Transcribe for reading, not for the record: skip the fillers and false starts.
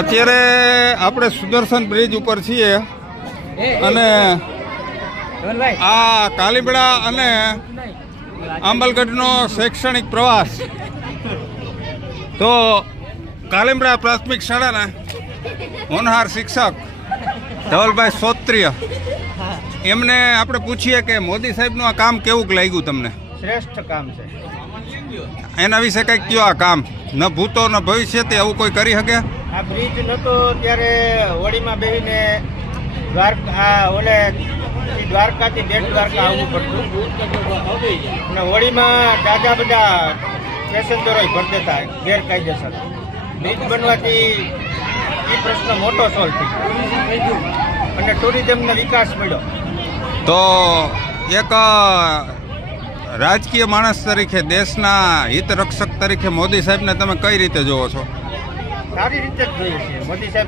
અત્યારે આપણે સુદર્શન બ્રિજ ઉપર છીએ અને આ કાલીબડા અને આંબલગઢનો શૈક્ષણિક પ્રવાસ તો કાલીબડા પ્રાથમિક શાળાના હોનહાર શિક્ષક ધવલભાઈ સોત્રીય એમને આપણે પૂછીએ કે મોદી સાહેબનું આ કામ કેવું લાગ્યું તમને? શ્રેષ્ઠ કામ છે. એના વિશે કંઈક કયો આ કામ? ન ભૂતો ન ભવિષ્ય તે આવું કોઈ કરી શકે? આ બ્રિજ નતો ત્યારે હોળીમાં બેસીને દ્વારકાથી બેટ દ્વારકા આવવું પડતું અને હોળીમાં દાદા બધા પેસેન્જરો ભરી દેતા ગેરકાયદેસર. બ્રિજ બનવાથી એ પ્રશ્ન મોટો સોલ્વ થઈ અને ટુરિઝમનો વિકાસ મળ્યો. તો એક રાજકીય માણસ તરીકે, દેશના હિત રક્ષક તરીકે મોદી સાહેબને તમે કઈ રીતે જોવો છો? સારી રીતે જ જોઈએ છીએ મોદી સાહેબ.